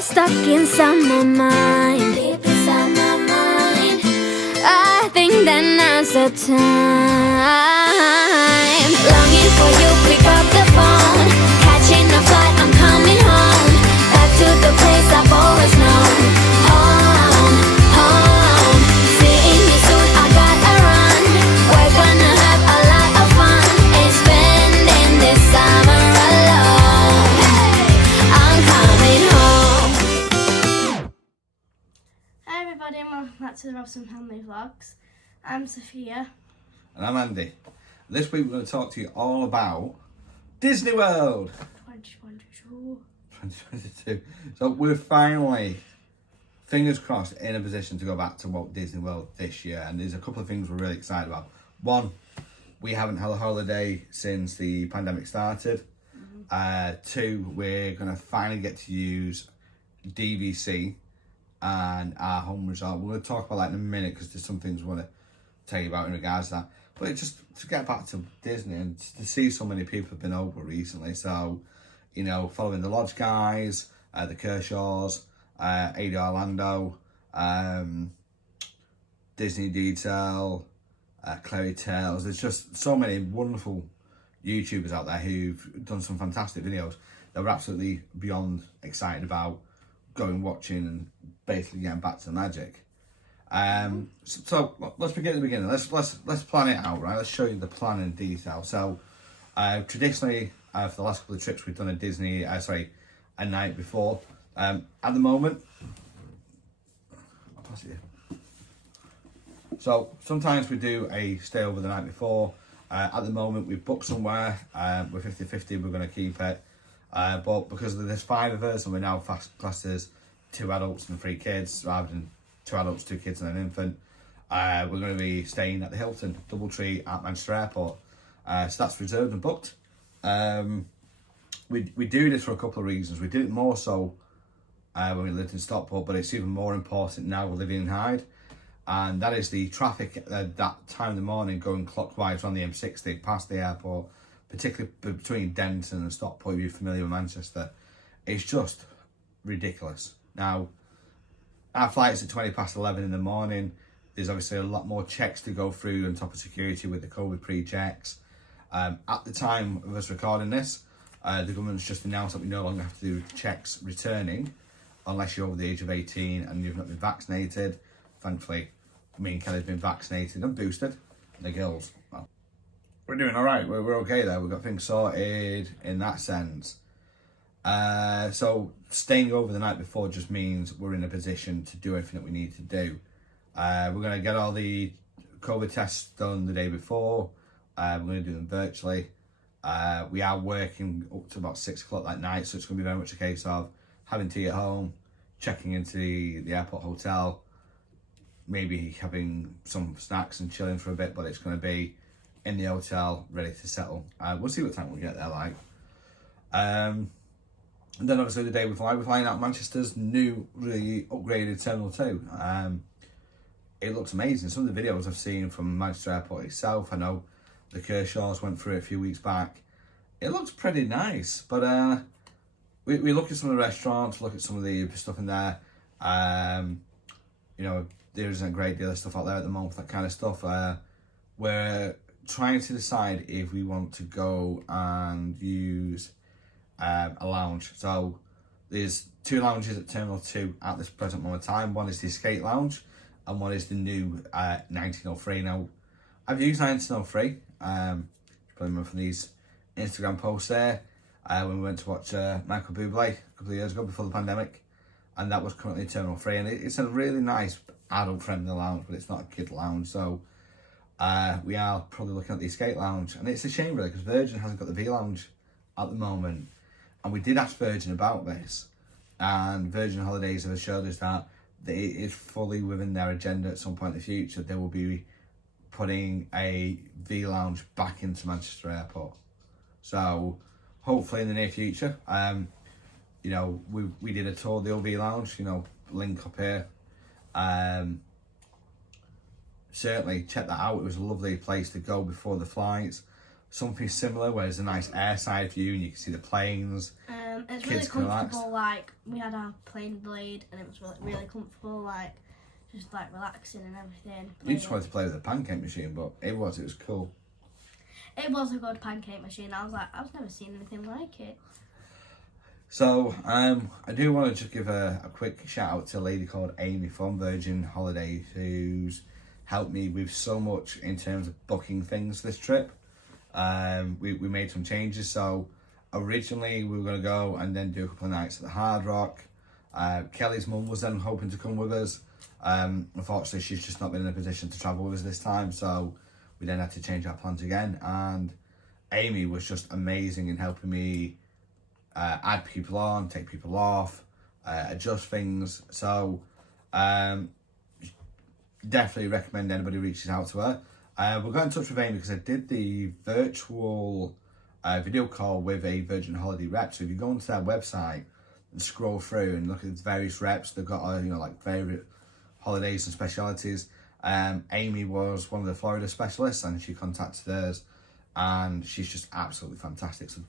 stuck inside my mind, deep inside my mind. I think that now's the time. Longing for you, pick up the phone. Catching a flight, I'm coming home. Back to the place I've always known. Home, home. Seeing you soon, I gotta run. We're gonna have a lot of fun and spending this summer alone. I'm coming home. Hi everybody and welcome back to the Robson Family Vlogs. I'm Sophia. And I'm Andy. This week we're going to talk to you all about Disney World 2022. So we're finally, fingers crossed, in a position to go back to Walt Disney World this year. And there's a couple of things we're really excited about. One, we haven't had a holiday since the pandemic started. Two, we're going to finally get to use DVC and our home resort. We're going to talk about that in a minute because there's some things we want to tell you about in regards to that. But it's just to get back to Disney and to see so many people have been over recently. So, you know, following the Lodge guys, the Kershaws, AD Orlando, Disney Detail, Clary Tales. There's just so many wonderful YouTubers out there who've done some fantastic videos that we're absolutely beyond excited about going, watching, and basically getting back to the magic. So let's begin at the beginning. Let's plan it out, right? Let's show you the plan in detail. So traditionally, for the last couple of trips, we've done a Disney, a night before. At the moment, I'll pass it here. So sometimes we do a stay over the night before. At the moment, we've booked somewhere. We're 50-50. We're going to keep it. But because there's 5 of us and we're now classed as 2 adults and 3 kids rather than 2 adults, 2 kids and an infant, we're going to be staying at the Hilton Doubletree at Manchester Airport. So that's reserved and booked. We do this for a couple of reasons. We did it more so when we lived in Stockport, but it's even more important now we're living in Hyde. And that is the traffic at that time in the morning going clockwise on the M60 past the airport, particularly between Denton and Stockport, if you're familiar with Manchester. It's just ridiculous. Now, our flight's at 11:20 in the morning. There's obviously a lot more checks to go through on top of security with the COVID pre-checks. At the time of us recording this, the government's just announced that we no longer have to do checks returning unless you're over the age of 18 and you've not been vaccinated. Thankfully, me and Kelly's been vaccinated and boosted. And the girls, well, we're doing all right. We're okay there. We've got things sorted in that sense. So staying over the night before just means we're in a position to do everything that we need to do. We're going to get all the COVID tests done the day before. We're going to do them virtually. We are working up to about 6 o'clock that night, so it's going to be very much a case of having tea at home, checking into the airport hotel, maybe having some snacks and chilling for a bit, but it's going to be in the hotel, ready to settle. We'll see what time we get there like. And then obviously the day we fly, we're flying out Manchester's new, really upgraded Terminal 2. It looks amazing. Some of the videos I've seen from Manchester Airport itself, I know the Kershaws went through it a few weeks back. It looks pretty nice, but we look at some of the restaurants, look at some of the stuff in there. You know, there isn't a great deal of stuff out there at the moment for that kind of stuff. We're trying to decide if we want to go and use a lounge. So there's 2 lounges at Terminal 2 at this present moment in time. One is the Escape Lounge and one is the new 1903. Now, I've used 1903. You probably remember from these Instagram posts there when we went to watch Michael Bublé a couple of years ago before the pandemic, and that was currently Terminal 3, and it's a really nice adult-friendly lounge, but it's not a kid lounge. So we are probably looking at the Escape Lounge, and it's a shame really because Virgin hasn't got the V Lounge at the moment. And we did ask Virgin about this, and Virgin Holidays have assured us that it is fully within their agenda at some point in the future. They will be putting a V Lounge back into Manchester Airport. So hopefully in the near future, you know, we did a tour of the old V Lounge, you know, link up here. Certainly check that out. It was a lovely place to go before the flights. Something similar where there's a nice airside view and you can see the planes. It's Kids really can relax. comfortable. Like we had our plane blade, and it was really comfortable. Like just like relaxing and everything. You just wanted to play with the pancake machine, but it was cool. It was a good pancake machine. I was like, I've never seen anything like it. So, I do want to just give a quick shout out to a lady called Amy from Virgin Holidays who's helped me with so much in terms of booking things this trip. We made some changes. So, originally we were going to go and then do a couple of nights at the Hard Rock. Kelly's mum was then hoping to come with us. Unfortunately, she's just not been in a position to travel with us this time. So, we then had to change our plans again. And Amy was just amazing in helping me add people on, take people off, adjust things. So definitely recommend anybody reaches out to her. We'll go in touch with Amy because I did the virtual video call with a Virgin Holiday rep. So if you go onto their website and scroll through and look at the various reps, they've got like favourite holidays and specialities. Amy was one of the Florida specialists and she contacted us, and she's just absolutely fantastic. So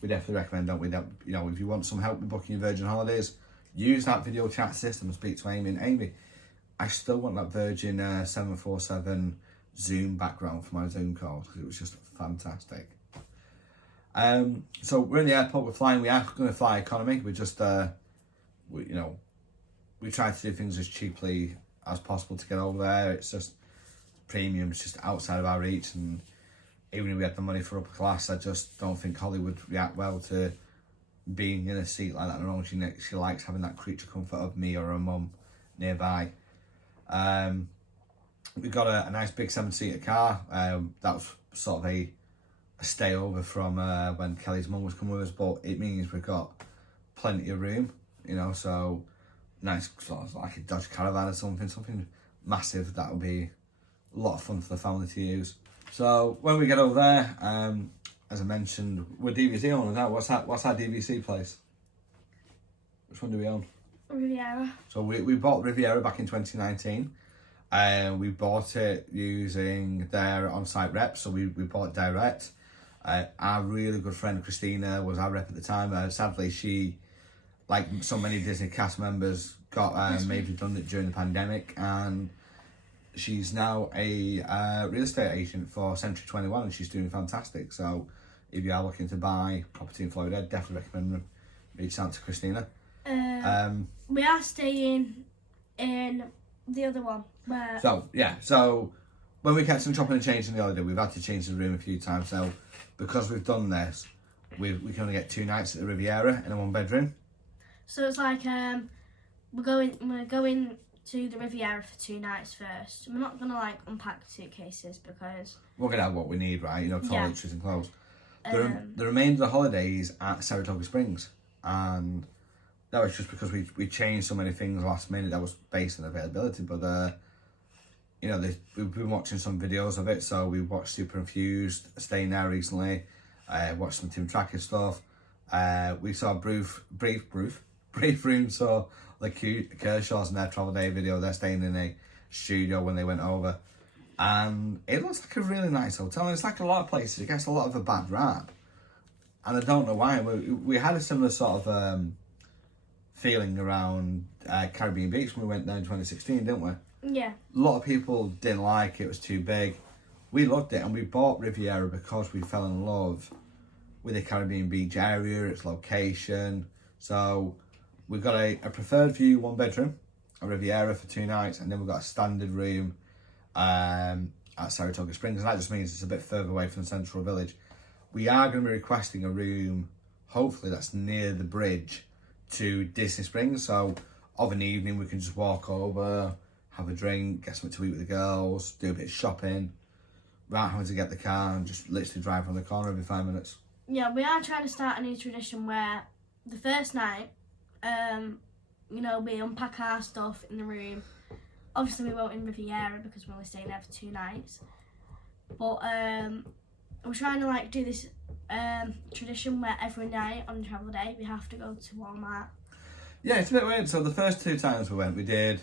we definitely recommend, don't we, that if you want some help with booking your Virgin Holidays, use that video chat system and speak to Amy. And Amy, I still want that Virgin 747 Zoom background for my Zoom calls because it was just fantastic. So we're in the airport, we're flying. We are going to fly economy. We just we try to do things as cheaply as possible to get over there. It's just premium, it's just outside of our reach, and even if we had the money for upper class, I just don't think Holly would react well to being in a seat like that on her own. She likes having that creature comfort of me or her mum nearby. We got a nice big 7-seater car. That was sort of a stay over from when Kelly's mum was coming with us, but it means we've got plenty of room, so nice, sort of like a Dodge Caravan or something massive. That would be a lot of fun for the family to use. So when we get over there, as I mentioned, we're DVC owners now. What's our DVC place? Which one do we own? Riviera. So we bought Riviera back in 2019. We bought it using their on-site rep, so we bought direct. Our really good friend Christina was our rep at the time. Sadly, she, like so many Disney cast members, got made redundant during the pandemic, and she's now a real estate agent for Century 21, and she's doing fantastic. So if you are looking to buy property in Florida, definitely recommend reaching out to Christina. We are staying in the other one. So when we kept on chopping and changing the holiday, we've had to change the room a few times. So because we've done this, we can only get 2 nights at the Riviera in a 1-bedroom. So it's like we're going to the Riviera for 2 nights first. We're not gonna unpack suitcases because we're gonna have what we need, right? Toiletries and clothes. The remainder of the holiday is at Saratoga Springs, and that was just because we changed so many things last minute. That was based on availability, but we've been watching some videos of it. So we watched Super Infused staying there recently. Watched some Tim Tracker stuff. We saw Brief Room, saw the Kershaw's in their travel day video. They're staying in a studio when they went over, and it looks like a really nice hotel. And it's like a lot of places, it gets a lot of a bad rap, and I don't know why. We had a similar sort of feeling around Caribbean Beach when we went there in 2016, didn't we? Yeah. A lot of people didn't like it. It was too big. We loved it, and we bought Riviera because we fell in love with the Caribbean Beach area, its location. So we've got a preferred view 1-bedroom, a Riviera for 2 nights, and then we've got a standard room at Saratoga Springs, and that just means it's a bit further away from Central Village. We are going to be requesting a room, hopefully that's near the bridge to Disney Springs, so of an evening we can just walk over, have a drink, get something to eat with the girls, do a bit of shopping, without having to get the car and just literally drive around the corner every 5 minutes. Yeah, we are trying to start a new tradition where the first night, we unpack our stuff in the room. Obviously we won't in Riviera because we're only staying there for 2 nights. But we're trying to do this tradition where every night on the travel day we have to go to Walmart. Yeah, it's a bit weird. So the first 2 times we went, we did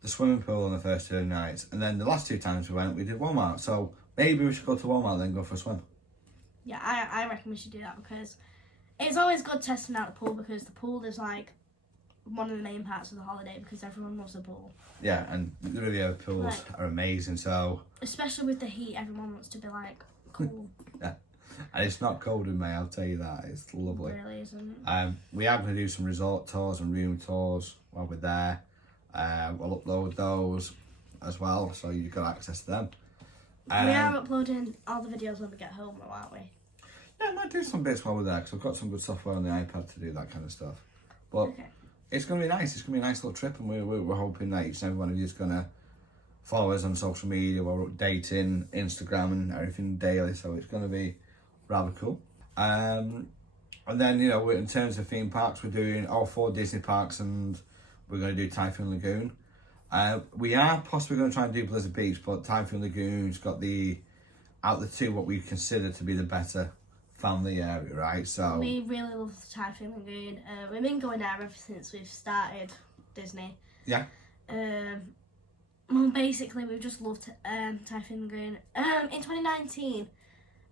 the swimming pool on the first 2 nights, and then the last 2 times we went, we did Walmart. So maybe we should go to Walmart and then go for a swim. Yeah, I reckon we should do that because It's always good testing out the pool because the pool is like one of the main parts of the holiday because everyone loves the pool. Yeah, and the Riviera pools are amazing. So especially with the heat, everyone wants to be like cool. yeah, and it's not cold in May. I'll tell you that. It's lovely. It really isn't. We are going to do some resort tours and room tours while we're there. We'll upload those as well, so you've got access to them. We are uploading all the videos when we get home, though, aren't we? Yeah, I might do some bits while we're there because I've got some good software on the iPad to do that kind of stuff. But it's going to be nice. It's going to be a nice little trip, and we're hoping that each and every one of you is going to follow us on social media. We're updating Instagram and everything daily, so it's going to be rather cool. And then, you know, in terms of theme parks, we're doing all 4 Disney parks, and we're going to do Typhoon Lagoon. We are possibly going to try and do Blizzard Beach, but Typhoon Lagoon's got out the 2 what we consider to be the better family area, right? So we really love Typhoon Lagoon. We've been going there ever since we've started Disney. Yeah. Well, basically, we've just loved Typhoon Lagoon. In 2019,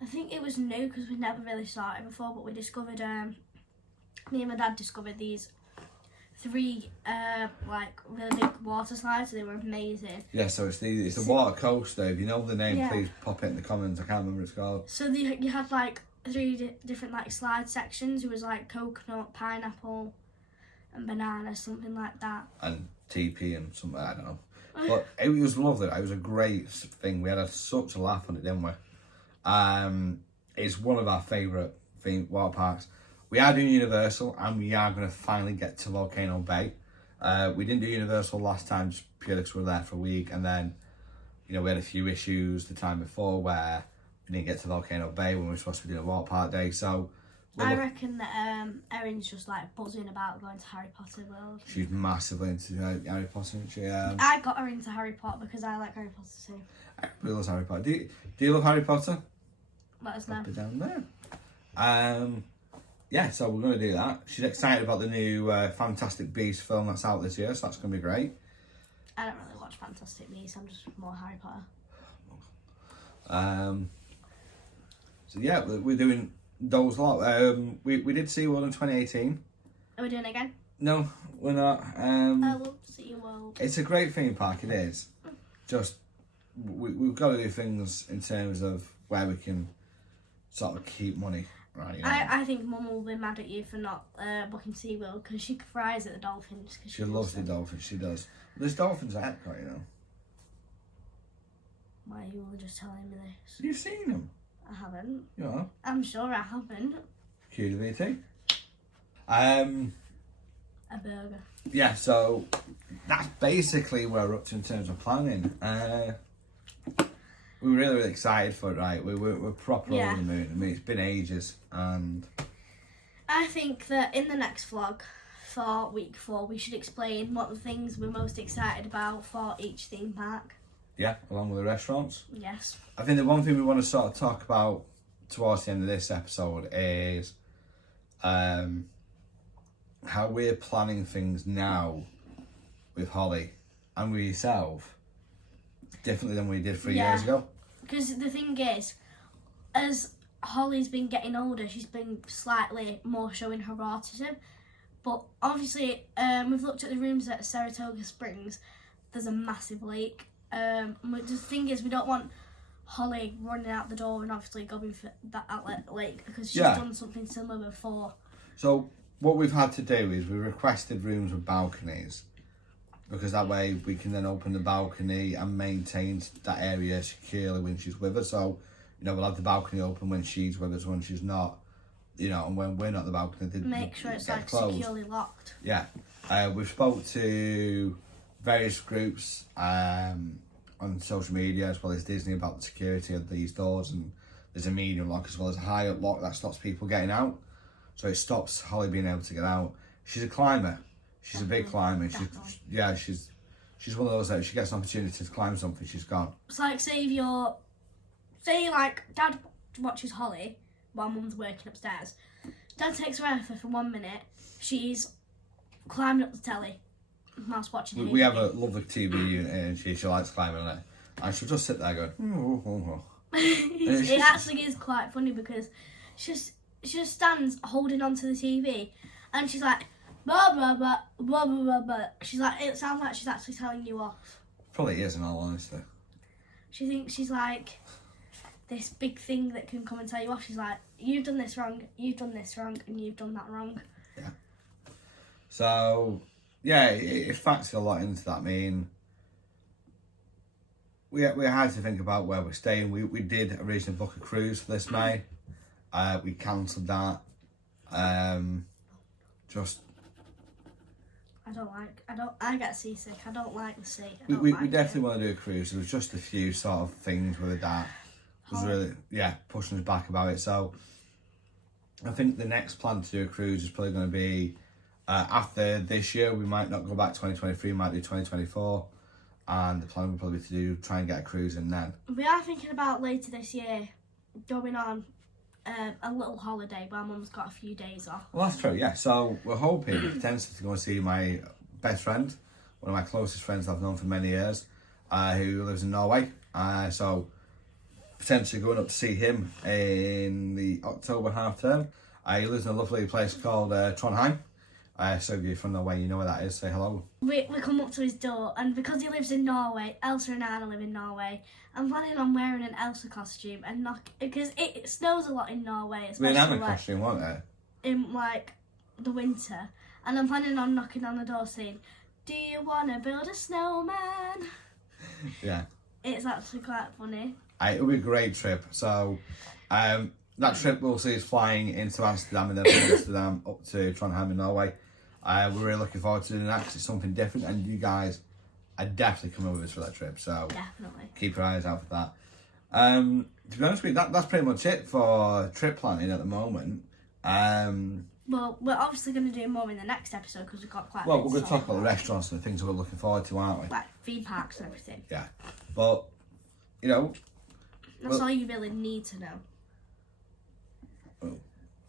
I think it was new because we never really saw it before, but we discovered, me and my dad discovered these 3 like really big water slides. They were amazing. Yeah, so it's a water coaster. If you know the name, please pop it in the comments. I can't remember what it's called. So you had like 3 different like slide sections. It was like coconut, pineapple, and banana, something like that. And TP and something, I don't know. But it was lovely. It was a great thing. We had such a laugh on it, didn't we? It's one of our favourite water parks. We are doing Universal, and we are going to finally get to Volcano Bay. We didn't do Universal last time just purely because we were there for a week, and then, you know, we had a few issues the time before where we didn't get to Volcano Bay when we were supposed to be doing a water park day. So I reckon that Erin's just like buzzing about going to Harry Potter World. She's massively into Harry Potter, isn't she? I got her into Harry Potter because I like Harry Potter too. Everybody loves Harry Potter. Do you love Harry Potter? Let us know. Pop it down there. Yeah, so we're going to do that. She's excited about the new Fantastic Beasts film that's out this year, so that's going to be great. I don't really watch Fantastic Beasts, I'm just more Harry Potter. So yeah, we're doing those a lot. We did SeaWorld in 2018. Are we doing it again? No, we're not. I love SeaWorld. It's a great theme park, it is. Just, we've got to do things in terms of where we can sort of keep money. Right, you know. I think Mum will be mad at you for not booking SeaWorld because she cries at the dolphins. Cause she loves the dolphins, she does. There's dolphins at Epcot, you know. Why are you all just telling me this? You've seen them? I haven't. You have? I'm sure I haven't. Cue the VT. A burger. Yeah, so that's basically where we're up to in terms of planning. We were really excited for it, right? We're proper over the moon. I mean, it's been ages, and I think that in the next vlog for week 4, we should explain what the things we're most excited about for each theme park. Yeah, along with the restaurants. Yes. I think the one thing we want to sort of talk about towards the end of this episode is how we're planning things now with Holly and with yourself differently than we did 3 years ago. Because the thing is, as Holly's been getting older, she's been slightly more showing her autism. But obviously, we've looked at the rooms at Saratoga Springs. There's a massive lake. The thing is, we don't want Holly running out the door and obviously going for that outlet lake because she's done something similar before. So what we've had to do is we requested rooms with balconies, because that way we can then open the balcony and maintain that area securely when she's with us. So, you know, we'll have the balcony open when she's with us, when she's not, you know, and when we're not at the balcony, make sure it's like closed. Securely locked. Yeah. We've spoke to various groups on social media as well as Disney about the security of these doors, and there's a medium lock as well as a high up lock that stops people getting out. So it stops Holly being able to get out. She's a climber. She's a big climber. She's one of those that if she gets an opportunity to climb something, she's gone. It's like say Dad watches Holly while Mum's working upstairs. Dad takes her out for 1 minute. She's climbing up the telly. Whilst watching we have a lovely TV unit and she likes climbing on it. And she'll just sit there going, It actually is quite funny because she just stands holding onto the TV, and she's like, blah blah blah blah blah blah blah. She's like, it sounds like she's actually telling you off. Probably is, in all honesty. She thinks she's like this big thing that can come and tell you off. She's like, you've done this wrong, you've done this wrong, and you've done that wrong. Yeah. So, yeah, it factors a lot into that. I mean, we had to think about where we're staying. We did originally book a cruise for this May. We cancelled that. Just. I get seasick. I don't like the sea. We definitely want to do a cruise. There was just a few sort of things with that was really, pushing us back about it. So I think the next plan to do a cruise is probably going to be after this year. We might not go back 2023, might do 2024. And the plan would probably be to try and get a cruise in then. We are thinking about later this year going on a little holiday where Mum's got a few days off. Well, that's true, yeah. So we're hoping potentially to go and see my best friend, one of my closest friends I've known for many years, who lives in Norway. So potentially going up to see him in the October half term. He lives in a lovely place called Trondheim. So if you're from Norway, you know where that is. Say hello. We come up to his door, and because he lives in Norway, Elsa and Anna live in Norway. I'm planning on wearing an Elsa costume and because it snows a lot in Norway, especially an Anna costume, won't it? In like the winter. And I'm planning on knocking on the door saying, "Do you want to build a snowman?" Yeah. It's actually quite funny. It'll be a great trip. So that trip we'll see is flying into Amsterdam and then from Amsterdam up to Trondheim in Norway. We're really looking forward to doing that because it's something different, and you guys are definitely coming with us for that trip. So definitely keep your eyes out for that. To be honest with you, that's pretty much it for trip planning at the moment. Well, we're obviously going to do more in the next episode because we've got quite. Well, we're going to talk about the restaurants and the things that we're looking forward to, aren't we? Like theme parks and everything. Yeah, but you know, that's all you really need to know. Well,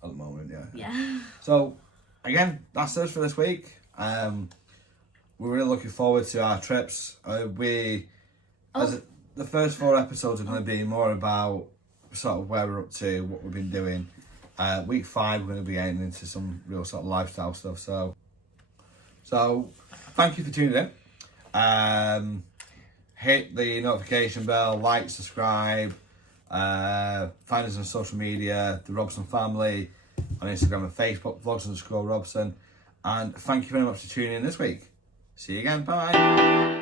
at the moment, yeah. Yeah. So, again, that's us for this week. We're really looking forward to our trips. The first 4 episodes are going to be more about sort of where we're up to, what we've been doing. Week 5, we're going to be getting into some real sort of lifestyle stuff. So thank you for tuning in. Hit the notification bell, like, subscribe. Find us on social media, the Robson Family, on Instagram and Facebook, vlogs_Robson. And thank you very much for tuning in this week. See you again. Bye.